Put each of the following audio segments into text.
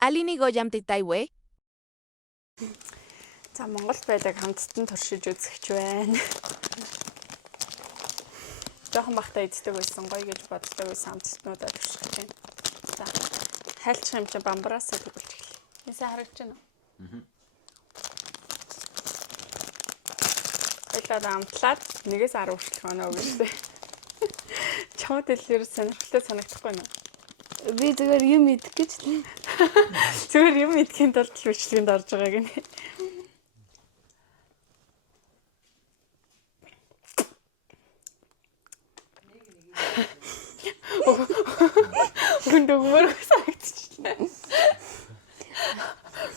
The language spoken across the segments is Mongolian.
Алиnig ojamtitay we? За Монголд байдаг хамтдаа туршиж үзэгч байна. Жохон бахта эздэг байсан гоё гэж боддог байсан хамтдаа туршиж байна. За хайлтчих юм чинь бамбараас төгөлж эхэллээ. Эсээ харагдаж байна уу? Хоёлаа амтлаад 1-10 хүртэл хоноо гэжтэй. Чамд дэлгэр сонирхолтой санагдахгүй юу? Би зүгээр юм идэх гэж л. Зүгээр юм идэхийн тулд бичлэгэнд орж байгаа гинэ. Гүн дөгмөр санагдчихлаа.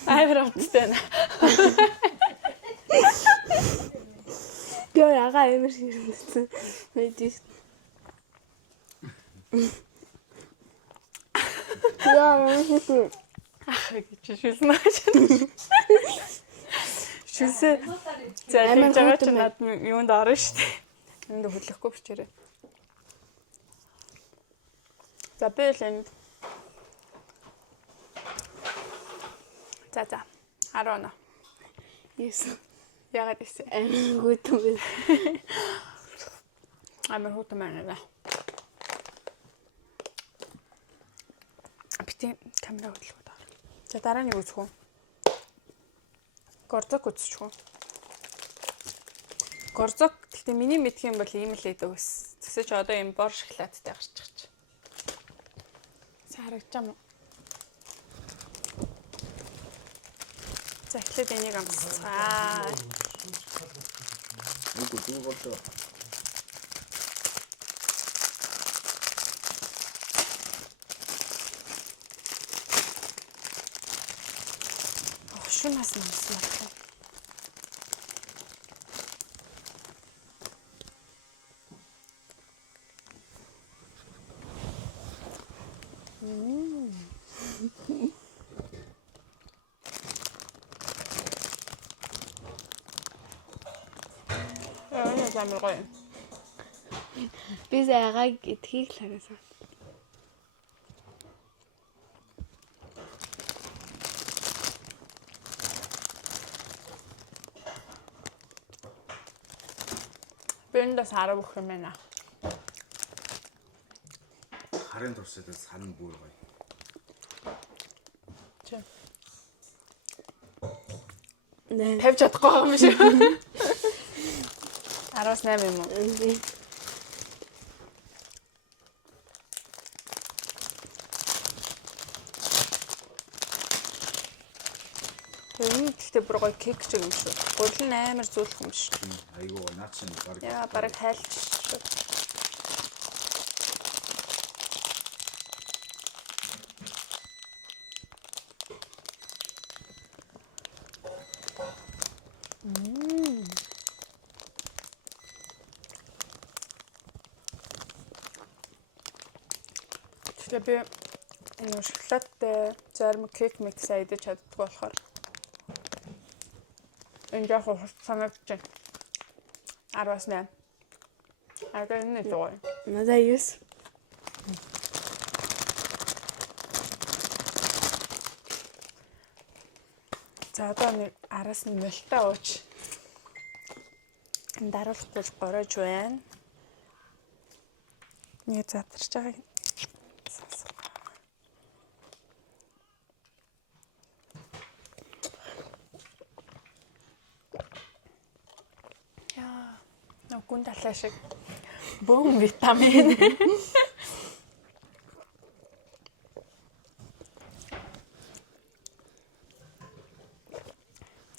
Айвралттай нэ. Гэр ага эмэр ширмэсэн. Мэдээж. Яа, гэж шүлсэн гэж. Шүлсээ зарим жагаа ч над юунд орно штэ. Энд хөдлөхгүй бичээрэй. За бэлэн. За 10 оноо. Yes. Ягаад гэсэн. Гүтэн бэ. Амар хутан байна. Битэн камера хөдлөх даа. За дараа нэг үзэх үү. Горзок үзчих үү. Горзок гэхдээ миний мэдх юм бол ийм л байдаг ус. Тэсэж одоо юм бор шоколадтай гарчих чи. Харагдаж байна уу? За эхлээд энийг амсцгаа. Үгүй дүү болоо. Шунаас намсмаа. Амар гоё. Би саягааг идэхийг л харасан. Бэндээс хараа бүх юм байна. Харын туршид сан бүр гоё. Чи Нэ. тавьж чадахгүй юм шиг. 18 юм уу? Гэхдээ бүр гоё кек ч юм шүү. Гурил нь амар зүйлх юм шүү. Айгуу наад чинь баг. Яа бараг хайлт шүү. Тэгээ би энэ шоколадтай зарим кек микс айдаж чаддгүй болохоор энэ яг хурц санагдаж байна. 18. Аа энэ доо. Надаа юус. За одоо нэг араас нь мөлтөө ууч. Энд даруулахгүй горож байна. Нэг задарч байгаа юм. Гүн талаа шиг бөөн витамин.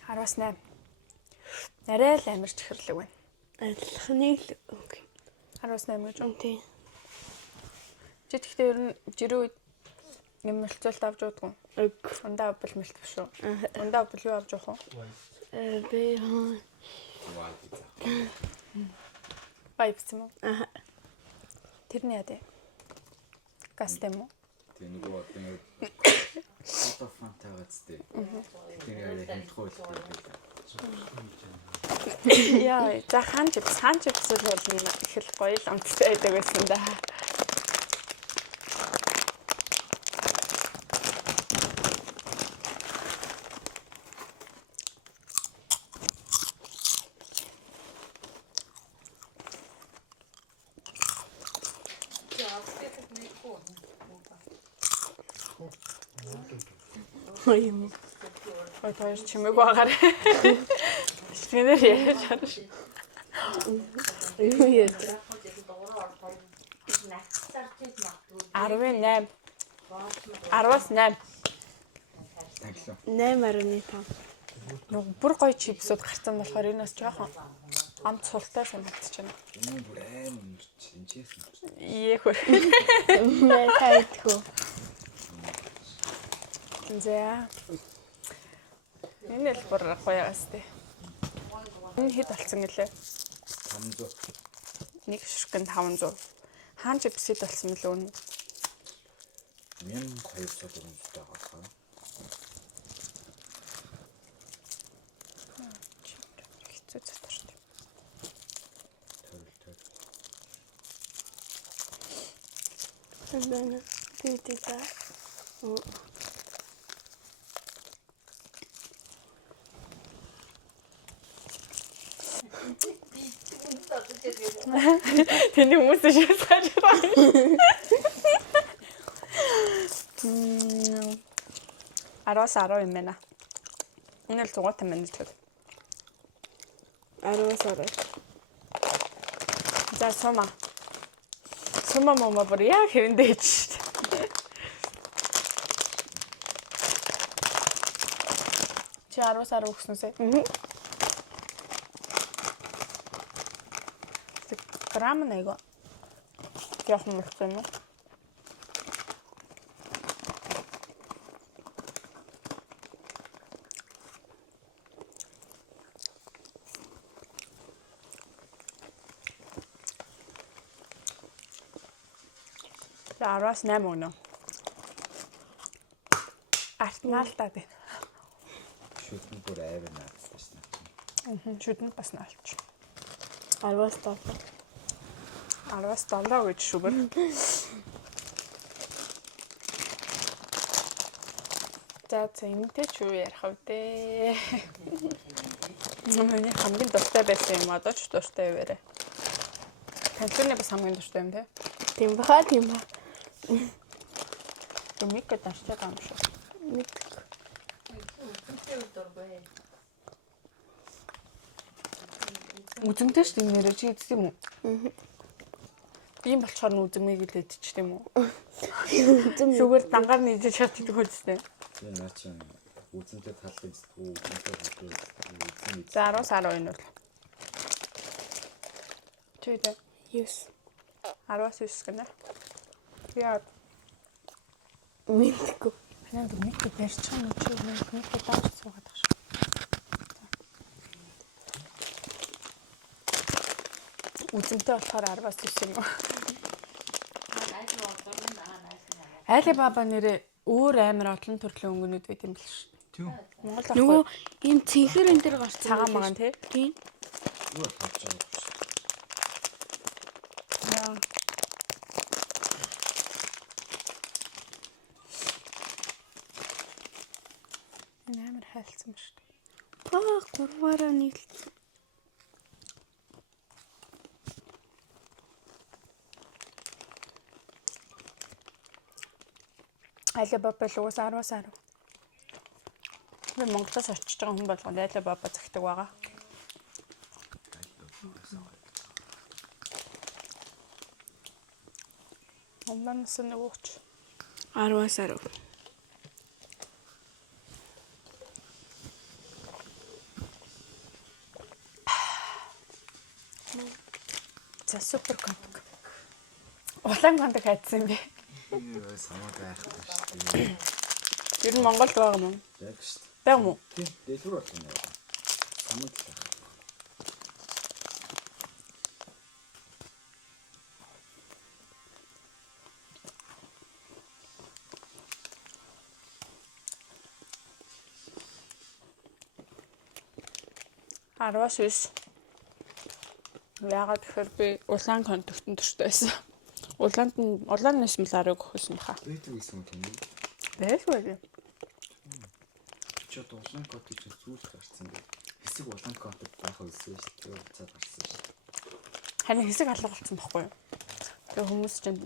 18. Арай л амарч ихрлэг байна. Адилхныг л окей. 18 гэж үү? Тийм. Чи тэгтээ ер нь жирүү юм мөлцөлт авч уудгүй. Ундаа бол мөлт биш үү? Ундаа бол юу авч явах вэ? Би Вайпс юм уу? Тэрний яа дээ? Гастэй юм уу? Тэг нөгөө одоо фото фантазтэй. Тэр яа хэмтгүй л. Яа, за хаан чипс бол их л гоё л амттай байдаг байсан да. Юм. Ой тоо чимээг байгаарай. Шинээр яаж чараш. Юу яа. 18. 18. Таглав. 8.5. Нүг бүр гоё чипсүүд гарсан болохоор энэ бас жоохон амт султай санагдаж байна. Энэ бүр амар чинчээс юм. Ийхүү. Мэ тайдгүй. За. Энэ л бүр гоё яастай. Энэ хэд болсон гэлээ? 500. Нэг ширхгэн 500. Хаан чипсэд болсон мөлөө үнэ. 1200 төгрөгтэй байгаа. Хэцүү затарч. Тэвэн. Тэвэта. Тэний хүмүүс шээс гаж байна. 10 юм байна. Энэ л 100 юм байна ч гэдэг. 10-аар. За сума. Сума мома бүр яг хэвэндээ ч шүү дээ. Чи 10 өгснөөсэй. Грамм нэго. Яг юм болсон юм уу? За 8 өгнө. Артнаалтаа дээ. Шүтэн бүр айвар наадсан шнэ. Шүдэнд бас наалч. 10-аар. 17 гэж шүгэр. За энэтэй ч юу ярих вэ дээ. Миний хамгийн дуртай байсан юм одоо ч дуртай яваарэ. Танцны бас хамгийн дуртай юм те. Тийм ба. Юмик даштай юм шүү. Үзэмтэй шүү дээ нэрэж хийдэг юм уу? Ийм болчоор нь үзмийг л идчих юм уу? Зүгээр дангаар нийж чаддаг хөлстэй. Тэгээ наа чи үзэнтэй талын зүгөө үзэн. За 10 бол. Чийдэ 9. 19 гэнэ. Яа. Мэдгүй. Ханаа нэг барьж байгаа юм чи нэг даач суугаад байгаа шүү. Үзэмтэй болохоор 19 юм уу? Алибаба нэрээ өөр амар олон төрлийн өнгөнүүд байт юм биш үү? Тийм. Монгол Нөгөө ийм цэнхэр энэ төр гарсан. цагаан магаан тий? Тийм. Юу болж байгаа юм. Яа. Энэ амар хайлтсан ба шүү дээ. 3-аараа нийлсэн. Алибаба л уус 10. Би Монголоос очиж байгаа хүн болгонд Алибаба захдаг байгаа. Умнаас нөгөөч 10-аар. за супер комик. Улаан контак хайдсан юм бэ? Юу самаа байхгүй шүү дээ. Ер нь Монголд байгаа юм уу? Яг шүү дээ. Бага мó? Тийм, дэлгүүр болсон юм яа. Самаа л байх. Яагаад тэгэхээр би улаан контактын төртэй байсан. Улаан нэсмэл 10 өгсөн баха. Өөдөө исэн юм тийм. Бэсгүй. Чи улаан код гэж зүйл гарсан дээ. Хэсэг улаан код байх үлсэн шүү дээ. Цаад гарсан шүү. Харин хэсэг алга болсон байхгүй юу? Тэгээ хүмүүс чинь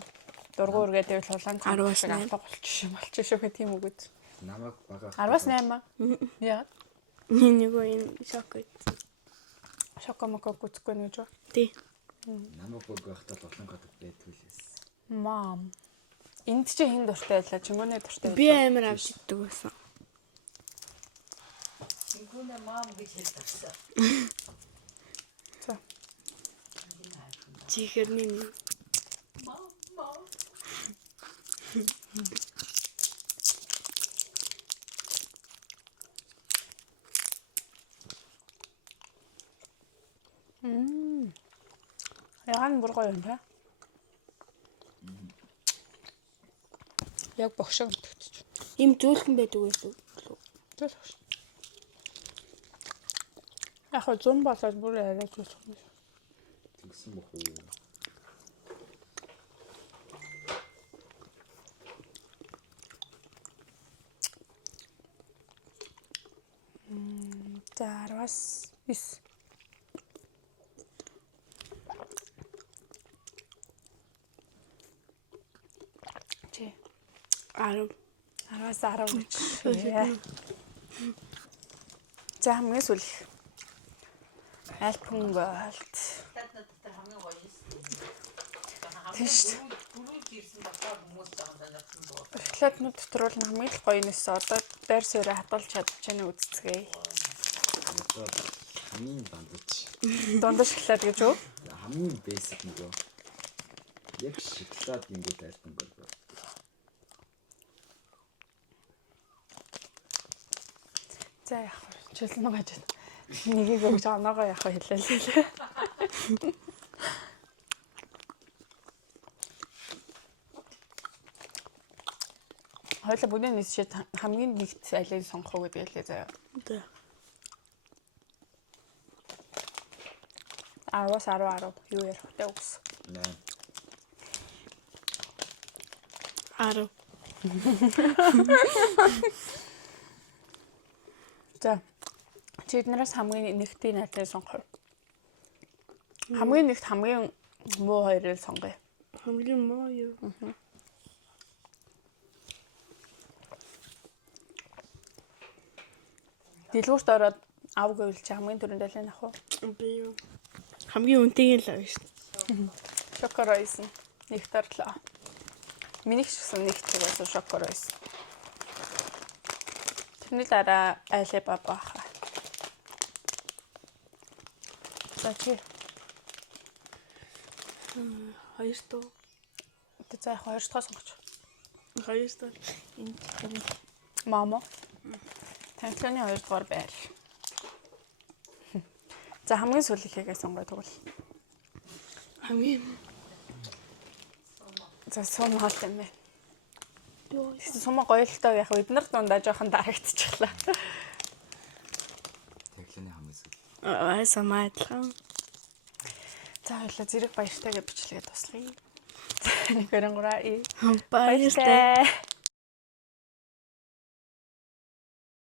Дургуур гэдэг л улаан Араас цаг найман. алга болчих шүү тийм үгүй. Намайг бага. 18. Яа. Нэг юм шокод. Шокомоко гүцэхгүй нэж ба. Тий. Намайг богохтой болон гадаг байтгүүлээс. Мам. Энд чи хин дуртай байлаа, чимгүний дуртай. Би амар авч иддэг байсан. Сингүнэ мам гэж хэлсэн. За. Чихэрний Мам. Ягаан бүр гоё юм та. Яг богшоо өгдөг. им зөөлхөн байдаг байсан. Тэгэл багш. Яг 100 болоод бүр арай зүсэх юм. Тэгсэн бох уу. За 19. Чи 10. 10 гэж. За хамгийн сүүлх. Альпен голд. Татна дотор хамгийн гоё юм. Тийш. Бүрүүд ирсэн болохоор хүмүүс заавал надсан боо. Шоколаднууд дотор бол хамгийн л гоё нэс одоо байр суурь хадгалж чадчихна үзцгээе. Одоо хамгийн бандаж. Дундаж шоколад гэж үү? Хамгийн basic нөгөө. Яг шоколад гингүүд альбом бол. За яах вэ? Чөлнө гаж. Нэгийг өгч оноогоо яах вэ хэлээ. Хоёлаа бүдэн нийс чи хамгийн нэгт алийг сонгох уу гэдэг лээ заяа. Тэ. 10 юу ярих вэ үгс. 10. За. Чи эднээс хамгийн нэгтийн алийг сонгох. Хамгийн нэгт хамгийн муу хоёрыг сонгоё. Хамгийн муу юу? Дэлгүүрт ороод ав гэвэл чи хамгийн түрүүнд алийг авах уу? Би юу? Хамгийн үнэтэйг л авах шүү. Шокоройс нэгт орлоо. Миний ч гэсэн нэгт байсан шокоройс. Тэрний дараа Alibaba хаа. За чи Хоёр тоо. тэ за хоёр дахь сонгоч. Хоёр тоо. Энэ Мамо. Танцны хоёр дахь байр. За хамгийн сүүлийнхээ сонгоё тэгвэл. хамгийн За сум хаалт юм бэ. юу? Сум гоё л тоо яг эднэр дундаа жоохон дарагдчихлаа. Тэглэний хамгийн сүүл. Самаадлаа. За хоёлаа зэрэг баяртайгаа бичлэгээ туслая. 1 2 3 Баяртай.